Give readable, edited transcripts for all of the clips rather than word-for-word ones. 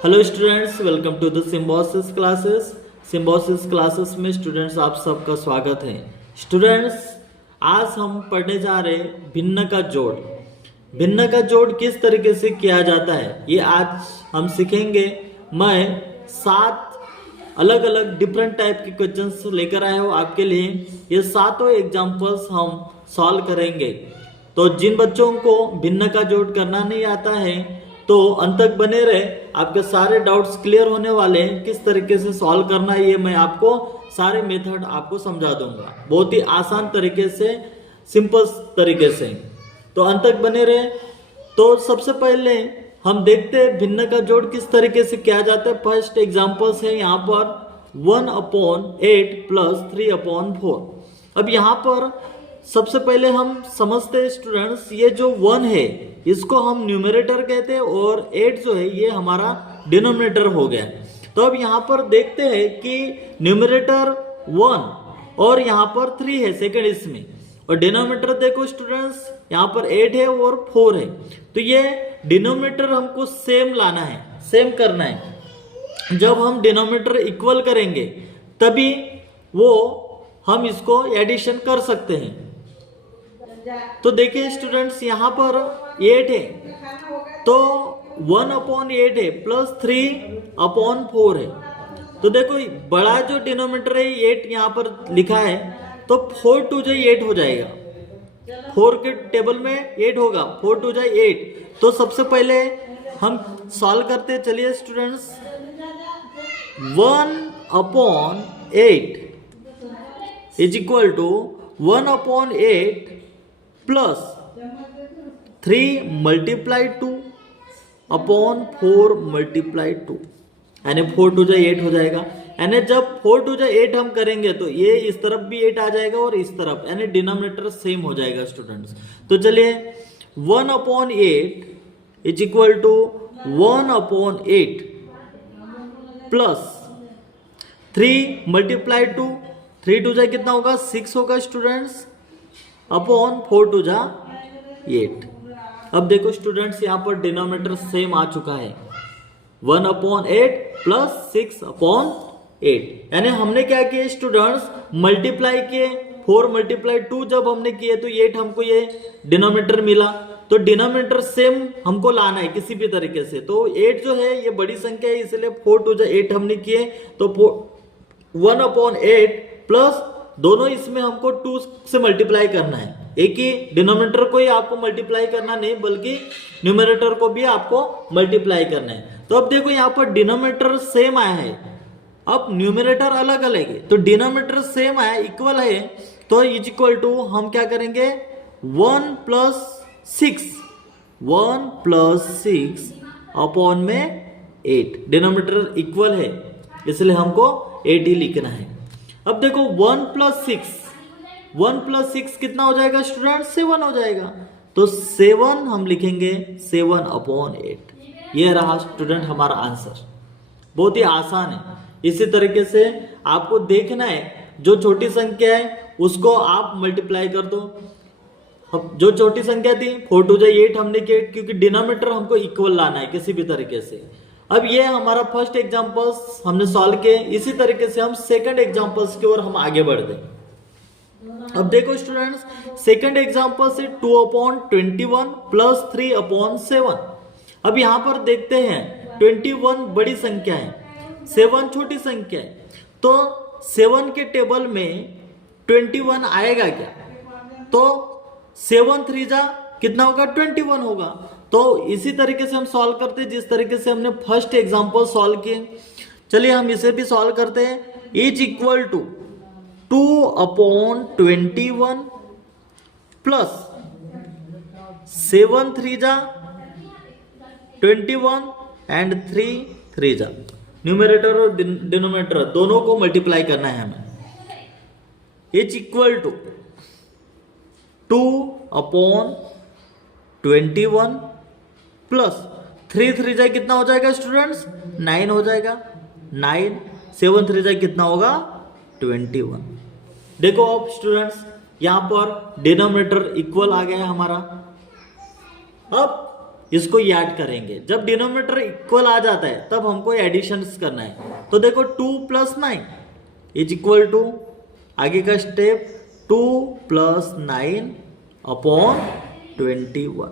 Hello students, welcome to the Symbiosis classes. Symbiosis classes में students आप सबका स्वागत है। स्टूडेंट्स, आज हम पढ़ने जा रहे हैं भिन्न का जोड़। भिन्न का जोड़ किस तरीके से किया जाता है ये आज हम सीखेंगे। मैं 7 अलग अलग डिफरेंट टाइप के क्वेश्चंस लेकर आया हूँ आपके लिए। ये सातों एग्जांपल्स हम सॉल्व करेंगे। तो जिन बच्चों को भिन्न का जोड़ करना नहीं आता है तो अंत तक बने रहे, आपके सारे डाउट्स क्लियर होने वाले हैं। किस तरीके से सॉल्व करना है ये मैं आपको सारे मेथड आपको समझा दूंगा, बहुत ही आसान तरीके से, सिंपल तरीके से। तो अंत तक बने रहे। तो सबसे पहले हम देखते हैं भिन्न का जोड़ किस तरीके से किया जाता है। फर्स्ट एग्जांपल्स है यहाँ पर 1/8 + 3/4। अब यहाँ पर सबसे पहले हम समझते हैं स्टूडेंट्स, ये जो 1 है इसको हम न्यूमरेटर कहते हैं और 8 जो है ये हमारा डिनोमिनेटर हो गया। तो अब यहाँ पर देखते हैं कि न्यूमरेटर 1 और यहाँ पर 3 है सेकंड इसमें, और डिनोमिनेटर देखो स्टूडेंट्स यहाँ पर 8 है और 4 है। तो ये डिनोमिनेटर हमको सेम लाना है, सेम करना है। जब हम डिनोमिनेटर इक्वल करेंगे तभी वो हम इसको एडिशन कर सकते हैं। तो देखिए स्टूडेंट्स यहाँ पर 8 है तो 1/8 है प्लस 3/4 है। तो देखो बड़ा जो डिनोमिनेटर है 8 यहाँ पर लिखा है, तो 4 2 जो 8 हो जाएगा। 4 के टेबल में 8 होगा, 4 2 जो 8। तो सबसे पहले हम सॉल्व करते चलिए students. 1/8 is equal to 1/8 plus 3 × 2 upon 4 × 2, यानी 4 2 जो 8 हो जाएगा। यानी जब 4 2 जो 8 हम करेंगे तो ये इस तरफ भी 8 आ जाएगा और इस तरफ, यानी डिनोमिनेटर सेम हो जाएगा स्टूडेंट्स। तो चलिए 1/8 इज इक्वल टू 1/8 प्लस 3 × 2, 3 2 जा कितना होगा 6 होगा स्टूडेंट्स, अपॉन 4 2 जा 8। अब देखो स्टूडेंट्स यहाँ पर डिनोमिनेटर सेम आ चुका है, 1/8 प्लस 6/8। यानी हमने क्या किया स्टूडेंट्स, मल्टीप्लाई किए, 4 × 2 जब हमने किए तो 8 हमको ये डिनोमिनेटर मिला। तो डिनोमिनेटर सेम हमको लाना है किसी भी तरीके से। तो 8 जो है ये बड़ी संख्या है, इसलिए 4 2 जा 8 हमने किए। तो 1/8 प्लस दोनों इसमें हमको 2 से मल्टीप्लाई करना है। एक ही डिनोमिनेटर को ही आपको मल्टीप्लाई करना नहीं, बल्कि न्यूमरेटर को भी आपको मल्टीप्लाई करना है। तो अब देखो यहाँ पर डिनोमिनेटर सेम आया है, अब न्यूमरेटर अलग अलग है। तो डिनोमिनेटर सेम आया, इक्वल है, तो इज इक्वल टू हम क्या करेंगे 1 + 6 अपॉन में 8। डिनोमिनेटर इक्वल है इसलिए हमको 8 ही लिखना है। अब देखो 1 + 6 कितना हो जाएगा स्टूडेंट, 7 हो जाएगा। तो 7 हम लिखेंगे 7/8। ये रहा स्टूडेंट हमारा आंसर। बहुत ही आसान है। इसी तरीके से आपको देखना है, जो छोटी संख्या है उसको आप मल्टीप्लाई कर दो। अब जो छोटी संख्या थी 4 2 जा 8 हमने किया, क्योंकि डिनोमिनेटर हमको इक्वल लाना है किसी भी तरीके से। अब ये हमारा फर्स्ट एग्जांपल्स हमने सॉल्व किए। इसी तरीके से हम सेकंड एग्जांपल्स की ओर हम आगे बढ़ते हैं। अब देखो स्टूडेंट्स, सेकंड एग्जांपल से 2/21 प्लस 3/7। अब यहां पर देखते हैं 21 बड़ी संख्या है, 7 छोटी संख्या है। तो 7 के टेबल में 21 आएगा क्या? तो 7 3 जा कितना होगा 21 होगा। तो इसी तरीके से हम सॉल्व करते हैं जिस तरीके से हमने फर्स्ट एग्जांपल सॉल्व किए। चलिए हम इसे भी सॉल्व करते हैं। इज इक्वल टू 2/21 प्लस 7 3 जा 21 एंड 3 3 जा। न्यूमरेटर और डिनोमिनेटर दोनों को मल्टीप्लाई करना है हमें। इज इक्वल टू 2/21 प्लस 3 3 जा कितना हो जाएगा स्टूडेंट्स, 9 हो जाएगा। 9 7 3 जा कितना होगा 21। देखो अब स्टूडेंट्स यहाँ पर डिनोमिनेटर इक्वल आ गया है हमारा। अब इसको याद करेंगे। जब डिनोमिनेटर इक्वल आ जाता है तब हमको एडिशन करना है। तो देखो 2 + 9 इज इक्वल टू, आगे का step 2 + 9 upon 21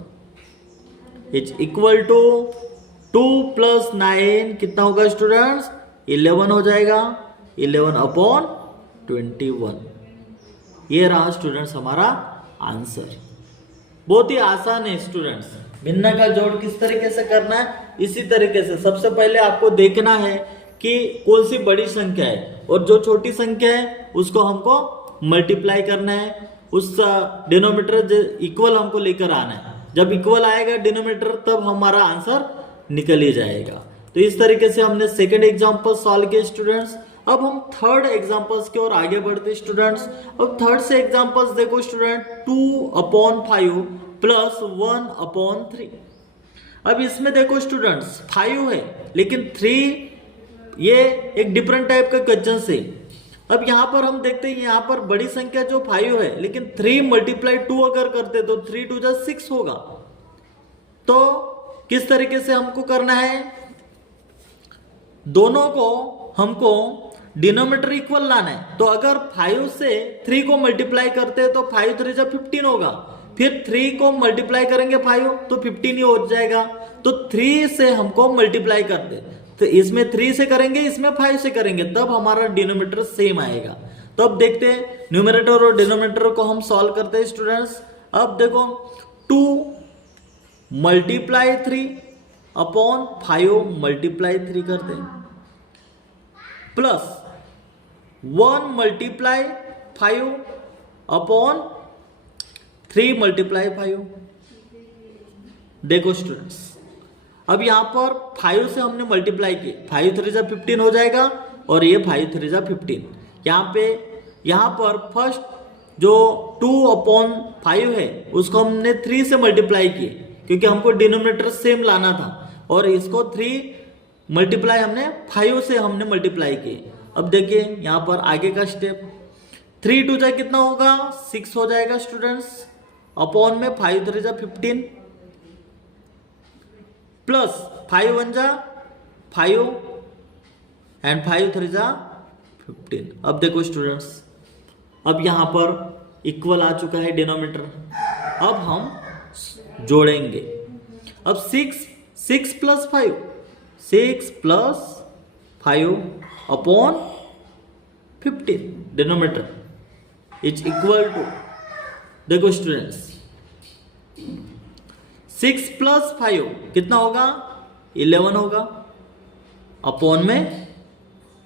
is equal to 2 + 9 कितना होगा स्टूडेंट्स? 11 हो जाएगा। 11 अपॉन 21, ये रहा स्टूडेंट्स हमारा आंसर। बहुत ही आसान है स्टूडेंट्स। भिन्न का जोड़ किस तरीके से करना है, इसी तरीके से सबसे पहले आपको देखना है कि कौन सी बड़ी संख्या है और जो छोटी संख्या है उसको हमको मल्टीप्लाई करना है, उस डिनोमिनेटर इक्वल हमको लेकर आना है। जब इक्वल आएगा डिनोमिनेटर तब हमारा आंसर निकल ही जाएगा। तो इस तरीके से हमने सेकंड एग्जांपल सॉल्व किया स्टूडेंट्स। अब हम थर्ड एग्जांपल्स की ओर आगे बढ़ते स्टूडेंट्स। अब थर्ड से एग्जांपल्स देखो स्टूडेंट, 2/5 + 1/3। अब इसमें देखो स्टूडेंट्स 5 है लेकिन 3, ये एक डिफरेंट टाइप का क्वेश्चन है। अब यहां पर हम देखते हैं यहां पर बड़ी संख्या जो 5 है लेकिन 3 × 2 अगर करते तो 3 × 2 = 6 होगा। तो किस तरीके से हमको करना है, दोनों को हमको डिनोमिनेटर इक्वल लाना है। तो अगर 5 से 3 को मल्टीप्लाई करते हैं तो 5 × 3 = 15 होगा। फिर 3 को मल्टीप्लाई करेंगे 5 तो 15 ही हो जाएगा। तो 3 से हमको मल्टीप्लाई करते, तो इसमें 3 से करेंगे, इसमें 5 से करेंगे, तब हमारा डिनोमिनेटर सेम आएगा। तो अब देखते हैं न्यूमरेटर और डिनोमिनेटर को हम सॉल्व करते हैं स्टूडेंट्स। अब देखो 2 × 3 अपॉन 5 × 3 करते हैं, प्लस 1 × 5 अपॉन 3 × 5। देखो स्टूडेंट्स, अब यहां पर 5 से हमने मल्टीप्लाई किए, 5 × 3 = 15 हो जाएगा और ये 5 × 3 = 15। यहां पर फर्स्ट जो 2/5 है उसको हमने 3 से मल्टीप्लाई किए क्योंकि हमको डिनोमिनेटर सेम लाना था, और इसको 3 मल्टीप्लाई हमने 5 से हमने मल्टीप्लाई किए। अब देखिए यहां पर आगे का स्टेप, 3 × 2 = कितना होगा? 6 हो जाएगा स्टूडेंट्स, अपॉन में 5 × 3 = 15 प्लस 5 × 1 = 5 एंड 5 × 3 = 15। अब देखो स्टूडेंट्स, अब यहां पर इक्वल आ चुका है डिनोमिनेटर। अब हम जोड़ेंगे। अब 6 + 5 6 + 5 upon 15 denominator is equal to, देखो स्टूडेंट्स 6 + 5 कितना होगा? 11 होगा, अपॉन में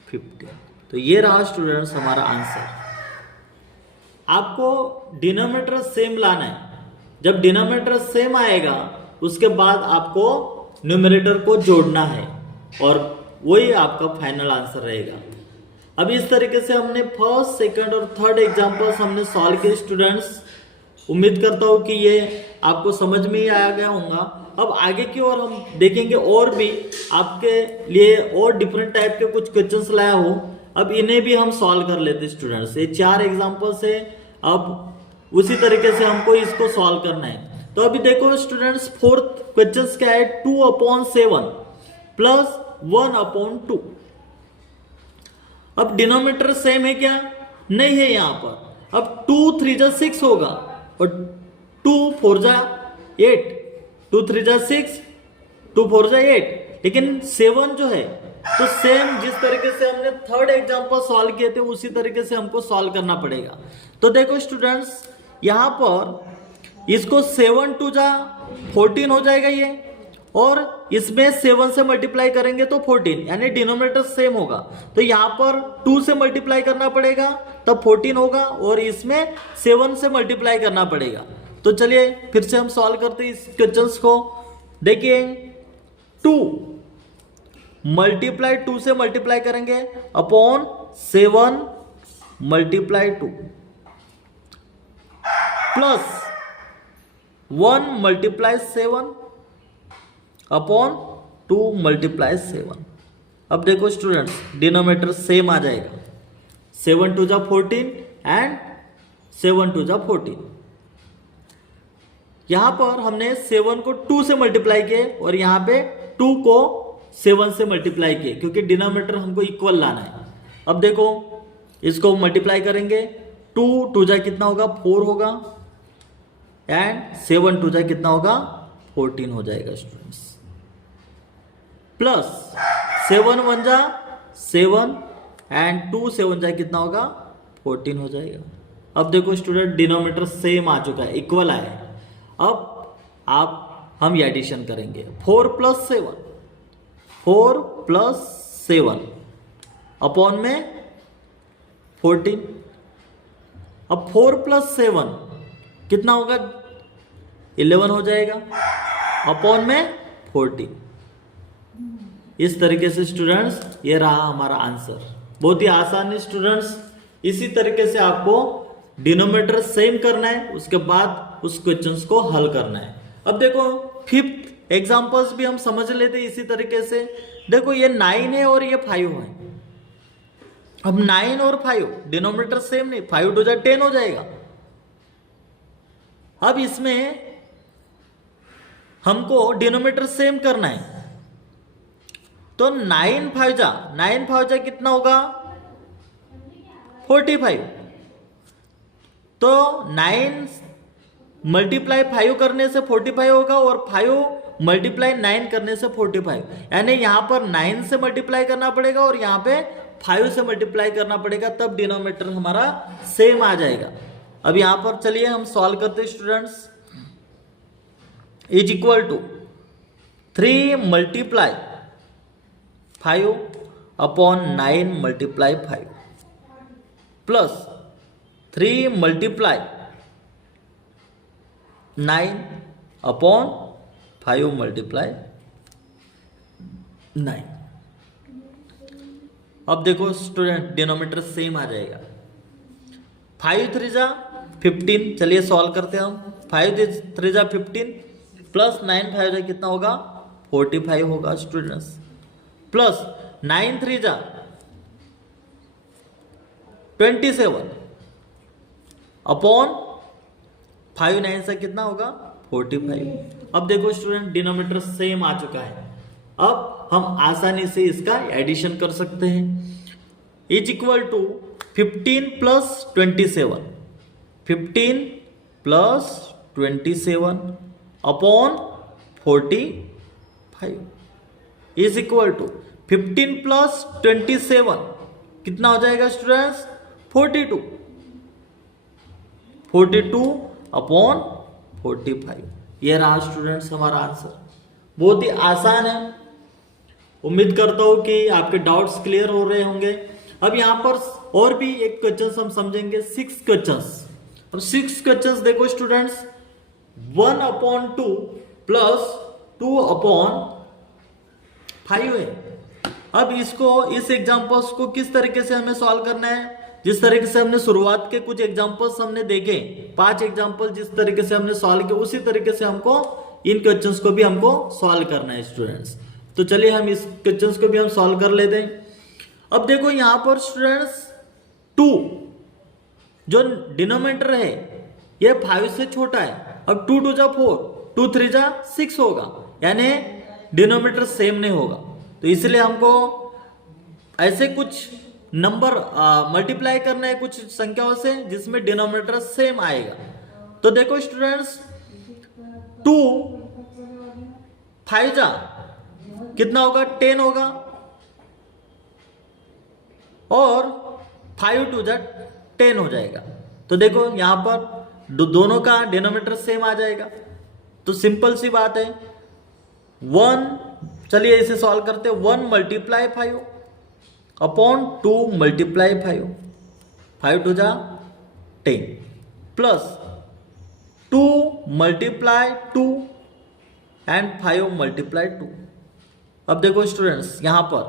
15। तो ये रहा स्टूडेंट्स हमारा आंसर। आपको डिनोमिनेटर सेम लाना है। जब डिनोमिनेटर सेम आएगा उसके बाद आपको न्यूमरेटर को जोड़ना है और वही आपका फाइनल आंसर रहेगा। अब इस तरीके से हमने फर्स्ट, सेकंड और थर्ड एग्जांपल्स हमने सॉल्व किए स्टूडेंट्स। उम्मीद करता हूं कि ये आपको समझ में ही आ गया होगा। अब आगे की ओर हम देखेंगे और भी आपके लिए और डिफरेंट टाइप के कुछ क्वेश्चंस लाया हो। अब इन्हें भी हम सॉल्व कर लेते स्टूडेंट्स। ये 4 एग्जांपल्स है, अब उसी तरीके से हमको इसको सॉल्व करना है। तो अभी देखो स्टूडेंट्स, फोर्थ क्वेश्चन क्या है? 2/7 प्लस 1/2। अब डिनोमिनेटर सेम है क्या? नहीं है यहां पर। अब 2 × 3 = 6 होगा और 2 × 4 = 8, 2 × 3 = 6, 2 × 4 = 8। लेकिन 7 जो है तो सेम जिस तरीके से हमने थर्ड एग्जांपल सॉल्व किए थे उसी तरीके से हमको सॉल्व करना पड़ेगा। तो देखो स्टूडेंट्स, यहां पर इसको 7 × 2 = 14 हो जाएगा ये, और इसमें 7 से मल्टीप्लाई करेंगे तो 14, यानी डिनोमिनेटर सेम होगा। तो यहां पर 2 से मल्टीप्लाई करना पड़ेगा तब 14 होगा, और इसमें 7 से मल्टीप्लाई करना पड़ेगा। तो चलिए फिर से हम सॉल्व करते हैं इस क्वेश्चंस को। देखिए 2 × 2 से मल्टीप्लाई करेंगे अपॉन 7 × 2 प्लस 1 × 7 अपॉन 2 × 7। अब देखो स्टूडेंट्स, डिनोमिनेटर सेम आ जाएगा। 7 × 2 = 14 एंड 7 × 2 = 14। यहां पर हमने 7 को 2 से मल्टीप्लाई किए और यहां पे 2 को 7 से मल्टीप्लाई किए, क्योंकि डिनोमिनेटर हमको इक्वल लाना है। अब देखो इसको मल्टीप्लाई करेंगे, 2 2 जा कितना होगा 4 होगा, एंड 7 2 जा कितना होगा 14 हो जाएगा स्टूडेंट्स, प्लस 7 1 जा 7 एंड 2 7 जा कितना होगा 14 हो जाएगा। अब देखो स्टूडेंट डिनोमिनेटर सेम आ चुका है, इक्वल आया है। अब हम ये एडिशन करेंगे, 4 प्लस 7 अपॉन में 14। अब 4 प्लस 7 कितना होगा 11 हो जाएगा, अपॉन में 14। इस तरीके से स्टूडेंट्स ये रहा हमारा आंसर। बहुत ही आसान है स्टूडेंट्स। इसी तरीके से आपको डिनोमिनेटर सेम करना है, उसके बाद उस क्वेश्चंस को हल करना है। अब देखो 5th एग्जांपल्स भी हम समझ लेते हैं इसी तरीके से। देखो ये 9 है और ये 5 है। अब 9 और 5 डिनोमिनेटर सेम नहीं, 5 2 जा 10 हो जाएगा। अब इसमें हमको डिनोमिनेटर सेम करना है, तो 9 5 जा कितना होगा 45। तो 9 मल्टीप्लाई 5 करने से 45 होगा और 5 मल्टीप्लाई 9 करने से 45, यानी यहां पर 9 से मल्टीप्लाई करना पड़ेगा और यहां पे 5 से मल्टीप्लाई करना पड़ेगा, तब डिनोमिनेटर हमारा सेम आ जाएगा। अब यहां पर चलिए हम सॉल्व करते हैं students. Is equal to 3 multiply 5 upon 9 multiply 5 plus 3 multiply 9 upon 5 multiply 9। अब देखो स्टूडेंट डिनोमिनेटर सेम आ जाएगा। 5 3 जा 15, चलिए सॉल्व करते हैं हम। 5 3 जा 15 प्लस 9 5 जा कितना होगा 45 होगा स्टूडेंट्स, प्लस 9 3 जा 27 अपॉन 5 9 से कितना होगा 45। अब देखो स्टूडेंट डिनोमिनेटर सेम आ चुका है। अब हम आसानी से इसका एडिशन कर सकते हैं। Is equal to 15 plus 27, 15 plus 27 upon 45 is equal to 15 plus 27 कितना हो जाएगा स्टूडेंट्स 42 अपॉन 45। यह रहा स्टूडेंट्स हमारा आंसर। बहुत ही आसान है। उम्मीद करता हूं कि आपके डाउट्स क्लियर हो रहे होंगे। अब यहां पर और भी एक क्वेश्चन हम समझेंगे, 6 क्वेश्चंस। अब 6 क्वेश्चंस देखो स्टूडेंट्स, 1 अपॉन 2 प्लस 2 अपॉन 5 है। अब इसको इस एग्जांपल्स को किस तरीके से हमें सॉल्व करना है, जिस तरीके से हमने शुरुआत के कुछ एग्जांपल्स हमने देखे, 5 एग्जांपल जिस तरीके से हमने सॉल्व किए, उसी तरीके से हमको इन क्वेश्चंस को भी हमको सॉल्व करना है स्टूडेंट्स। तो चलिए हम इस क्वेश्चंस को भी हम सॉल्व कर लेते हैं। अब देखो यहां पर स्टूडेंट्स 2 जो डिनोमिनेटर है ये 5 से छोटा है। अब 2 2 जा 4, 2 3 जा 6 होगा, यानी डिनोमिनेटर सेम नहीं होगा। तो इसलिए हमको ऐसे कुछ नंबर मल्टीप्लाई करना है कुछ संख्याओं से जिसमें डिनोमिनेटर सेम आएगा। तो देखो स्टूडेंट्स 2 5 जा कितना होगा 10 होगा और 5 2 जा 10 हो जाएगा। तो देखो यहां पर दोनों का डिनोमिनेटर सेम आ जाएगा। तो सिंपल सी बात है 1, चलिए इसे सॉल्व करते हैं। 1 मल्टीप्लाई 5 अपॉन 2 मल्टीप्लाई 5, 5 2 जा 10 प्लस 2 मल्टीप्लाई 2 एंड 5 मल्टीप्लाई 2। अब देखो स्टूडेंट्स यहां पर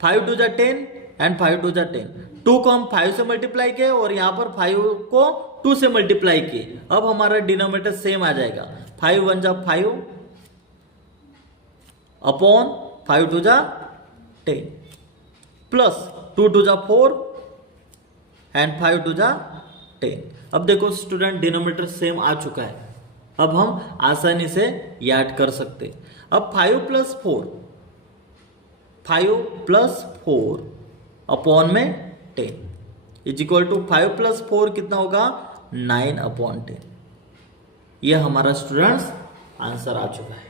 5 2 जा 10 एंड 5 2 जा 10, 2 को हम 5 से मल्टीप्लाई किए और यहां पर 5 को 2 से मल्टीप्लाई किए। अब हमारा डिनोमिनेटर सेम आ जाएगा। 5 1 जा 5 अपॉन 5 2 जा 10 प्लस 2 2 जा 4 एंड 5 2 जा 10। अब देखो स्टूडेंट डिनोमिनेटर सेम आ चुका है, अब हम आसानी से याद कर सकते। अब 5 + 4 अपॉन में 10 इज इक्वल टू 5 + 4 कितना होगा 9/10। ये हमारा स्टूडेंट्स आंसर आ चुका है।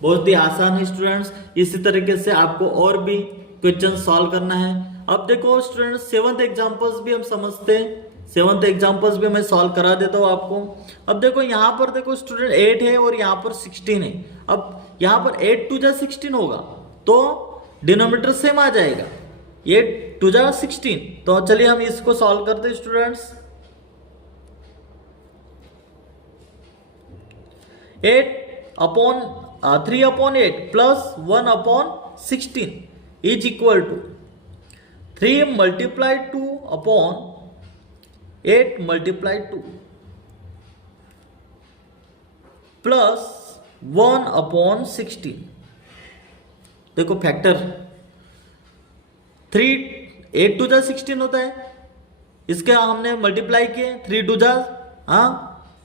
बहुत ही आसान है स्टूडेंट्स। इसी तरीके से आपको और भी क्वेश्चन सॉल्व करना है। अब देखो स्टूडेंट्स 7th एग्जांपल्स भी हम समझते हैं। 7th एग्जांपल्स भी मैं सॉल्व करा देता हूं आपको। अब देखो यहां पर देखो स्टूडेंट 8 है और यहां पर 16 है। अब यहां पर 8 2 जा 16 होगा तो डिनोमिनेटर सेम आ जाएगा, 8 2 जा 16। तो चलिए हम इसको सॉल्व करते हैं students. 3/8 plus 1/16 is equal to 3 × 2 upon 8 × 2 plus 1/16। देखो फैक्टर 8 2 जा 16 होता है, इसके हमने मल्टीप्लाई किए 3 2 जा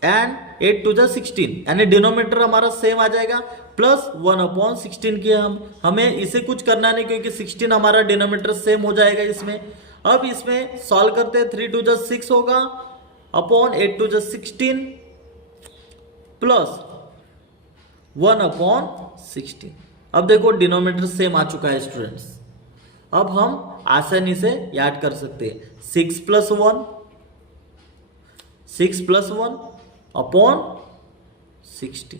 एंड 8 2 जा 16 यानी डिनोमिनेटर हमारा सेम आ जाएगा प्लस 1/16 की हमें इसे कुछ करना नहीं क्योंकि 16 हमारा डिनोमिनेटर सेम हो जाएगा इसमें। अब इसमें सॉल्व करते हैं 3 2 जा 6 होगा अपॉन 8 2 जा 16 प्लस 1/16। अब देखो डिनोमिनेटर सेम आ चुका है स्टूडेंट्स। अब हम आसानी से याद कर सकते हैं 6 + 1 अपॉन 16।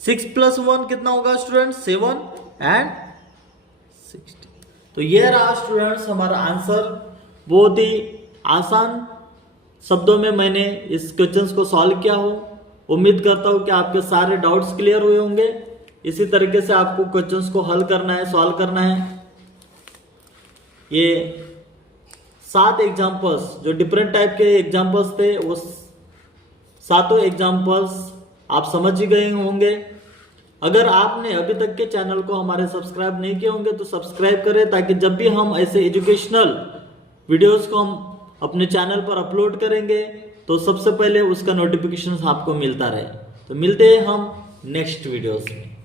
6 + 1 कितना होगा स्टूडेंट 7 एंड 16। तो ये रहा स्टूडेंट्स हमारा आंसर। बहुत ही आसान शब्दों में मैंने इस क्वेश्चंस को सॉल्व किया हो। उम्मीद करता हूं कि आपके सारे डाउट्स क्लियर हुए होंगे। इसी तरीके से आपको क्वेश्चंस को हल करना है, सॉल्व करना है। ये 7 एग्जाम्पल्स जो डिफरेंट टाइप के एग्जाम्पल्स थे वो 7 एग्जाम्पल्स आप समझ ही गए होंगे। अगर आपने अभी तक के चैनल को हमारे सब्सक्राइब नहीं किए होंगे तो सब्सक्राइब करें ताकि जब भी हम ऐसे एजुकेशनल वीडियोस को हम अपने चैनल पर अपलोड करेंगे तो सबसे पहले उसका नोटिफिकेशन आपको मिलता रहे। तो मिलते हैं हम नेक्स्ट वीडियोस में।